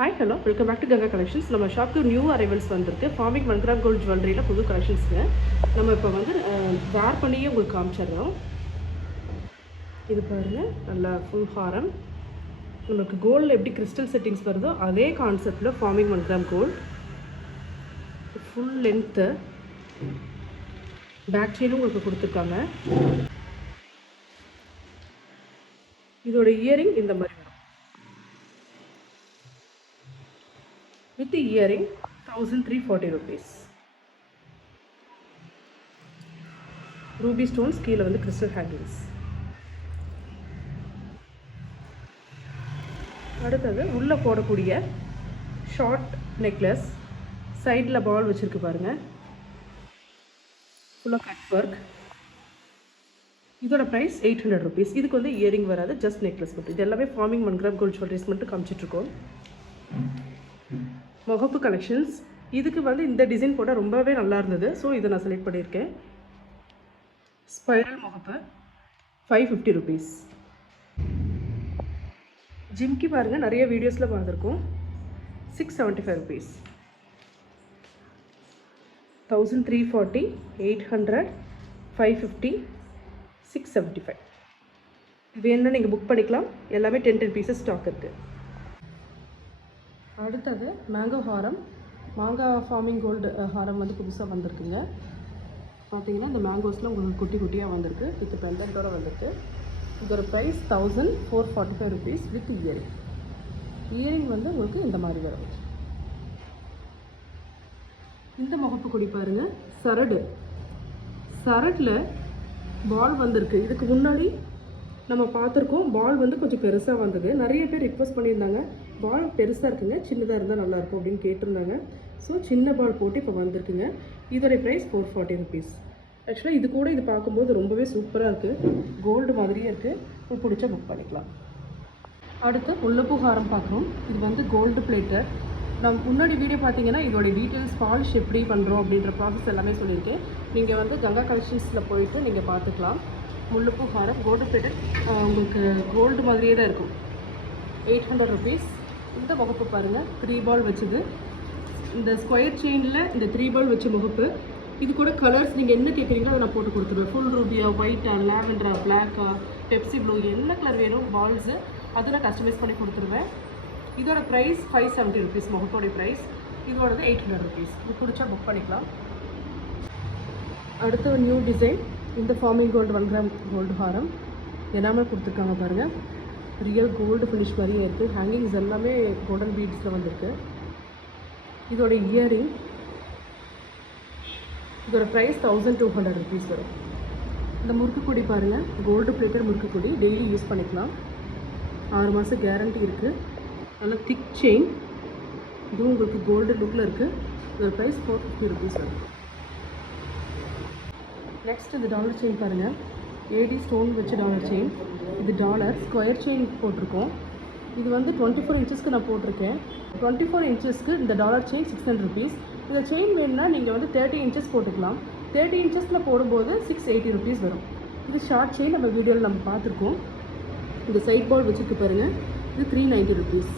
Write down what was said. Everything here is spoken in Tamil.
Hi hello welcome back to Ganga collections. நம்ம ஷாப்க்கு நியூ அரைவல்ஸ் வந்திருக்கு. ஃபார்மிங் 1 கிராம் கோல்டு ஜுவல்லரியில் புது கலெக்ஷன்ஸுங்க. நம்ம இப்போ வந்து வேர் பண்ணியே உங்களுக்கு காமிச்சிடுறோம். இது பாருங்கள், நல்லா ஃபுல் ஹாரம். நமக்கு கோல்டில் எப்படி கிறிஸ்டல் செட்டிங்ஸ் வருதோ அதே கான்செப்டில் forming 1 gram gold. Full length back செயினும் உங்களுக்கு கொடுத்துருக்காங்க. இதோட இயரிங் இந்த மாதிரி வரும். With earring 1340 rupees. Ruby stones, கீழே வந்து கிறிஸ்டல் ஹேங்கிங்ஸ். அடுத்தது உள்ளே போடக்கூடிய ஷார்ட் நெக்லஸ், சைடில் பால் வச்சுருக்கு பாருங்கள், ஃபுல்லாக கட் ஒர்க். இதோட ப்ரைஸ் 800 rupees. இதுக்கு வந்து இயரிங் வராது, ஜஸ்ட் நெக்லஸ் மட்டும். இது எல்லாமே ஃபார்மிங் 1 கிராம் கோல்டு ஜுவல்லரிஸ் மட்டும் காமிச்சிட்ருக்கோம். முகப்பு கலெக்ஷன்ஸ். இதுக்கு வந்து இந்த டிசைன் போட்டால் ரொம்பவே நல்லா இருந்தது, ஸோ இதை நான் செலக்ட் பண்ணியிருக்கேன். ஸ்பைரல் முகப்பு 550 rupees. ஜிம்கி பாருங்கள், நிறைய வீடியோஸில் பார்த்துருக்கோம். 675 rupees. 1340, 800, 550, 675. வேணும்னா நீங்கள் புக் பண்ணிக்கலாம். எல்லாமே 10 பீசஸ் ஸ்டாக் இருக்குது. அடுத்தது மேங்கோ ஹாரம். மாங்காய் ஃபார்மிங் கோல்டு ஹாரம் வந்து புதுசாக வந்திருக்குங்க. பார்த்தீங்கன்னா இந்த மேங்கோஸ்லாம் உங்களுக்கு குட்டி குட்டியாக வந்திருக்கு, வித் பெண்டன்ட்டோடு வந்திருக்கு. இதோட price 1445 rupees with earring. Earring வந்து உங்களுக்கு இந்த மாதிரி வரும். இந்த முகப்பு கொடி பாருங்கள், சரடு. சரடில் பால் வந்திருக்கு. இதுக்கு முன்னாடி நம்ம பார்த்துருக்கோம், பால் வந்து கொஞ்சம் பெருசாக வந்தது. நிறைய பேர் ரிக்வஸ்ட் பண்ணியிருந்தாங்க, பால் பெருசாக இருக்குங்க, சின்னதாக இருந்தால் நல்லாயிருக்கும் அப்படின்னு கேட்டிருந்தாங்க. ஸோ சின்ன பால் போட்டு இப்போ வந்திருக்குங்க. இதோடைய ப்ரைஸ் 440 rupees. ஆக்சுவலாக இது கூட இது பார்க்கும்போது ரொம்பவே சூப்பராக இருக்குது, கோல்டு மாதிரியே இருக்குது. உங்களுக்கு பிடிச்சா புக் பண்ணிக்கலாம். அடுத்து முல்லைப்பூ ஹாரம் பார்க்குறோம். இது வந்து கோல்டு பிளேட்டர். நான் முன்னாடி வீடியோ பார்த்தீங்கன்னா இதோடைய டீட்டெயில்ஸ், பாலிஷ் எப்படி பண்ணுறோம் அப்படின்ற ப்ராசஸ் எல்லாமே சொல்லியிருக்கேன். நீங்கள் வந்து கங்கா கலெக்ஷன்ஸில் போயிட்டு நீங்கள் பார்த்துக்கலாம். முல்லைப்பூ ஹாரம் கோல்டு பிளேட்டர், உங்களுக்கு கோல்டு மாதிரியே தான் இருக்கும். 800 rupees. இந்த முகப்பு பாருங்கள், 3 பால் வச்சுது. இந்த ஸ்கொயர் செயினில் இந்த 3 பால் வச்ச முகப்பு. இது கூட கலர்ஸ் நீங்கள் என்ன கேட்குறீங்களோ அதை நான் போட்டு கொடுத்துருவேன். ஃபுல் ரூபியா, ஒயிட்டா, லாவெண்டரா, பிளாக்கா, பெப்சி ப்ளூ, என்ன கலர் வேணும் பால்ஸு அதை நான் கஸ்டமைஸ் பண்ணி கொடுத்துருவேன். இதோட ப்ரைஸ் 570 rupees. முகப்போடைய ப்ரைஸ். இதோடது 800 rupees. இது பிடிச்சா புக் பண்ணிக்கலாம். அடுத்த ஒரு நியூ டிசைன். இந்த ஃபார்மிங் கோல்டு 1 கிராம் கோல்டு ஹாரம் எல்லாமே கொடுத்துருக்காங்க பாருங்கள். ரியல் கோல்டு ஃபினிஷ் மாதிரியே இருக்குது. ஹேங்கிங்ஸ் எல்லாமே கோல்டன் பீட்ஸில் வந்திருக்கு. இதோட இயரிங், இதோட ப்ரைஸ் 1200 rupees வரும். இந்த முறுக்குக்குடி பாருங்கள், கோல்டு பிளேட்டர் முறுக்குக்குடி, டெய்லி யூஸ் பண்ணிக்கலாம். 6 மாதம் கேரண்டி இருக்குது. நல்ல திக் செயின். இதுவும் உங்களுக்கு கோல்டு லுக்கில் இருக்குது. இதோட ப்ரைஸ் 450 rupees வரும். நெக்ஸ்ட் இந்த டாலர் செயின் பாருங்கள், ஏடி ஸ்டோன் வச்சு டாலர் செயின். இது டாலர் ஸ்கொயர் செயின் போட்டிருக்கோம். இது வந்து 24 inchesக்கு நான் போட்டிருக்கேன். 24 inchesக்கு இந்த டாலர் செயின் 600 rupees. இந்த செயின் வேணும்னா நீங்கள் வந்து 30 inches போட்டுக்கலாம். 30 inchesல போடும்போது 680 rupees வரும். இது ஷார்ட் செயின், நம்ம வீடியோவில் நம்ம பார்த்துருக்கோம். இந்த சைட் பால் வச்சுருக்கு பாருங்கள், இது 390 rupees.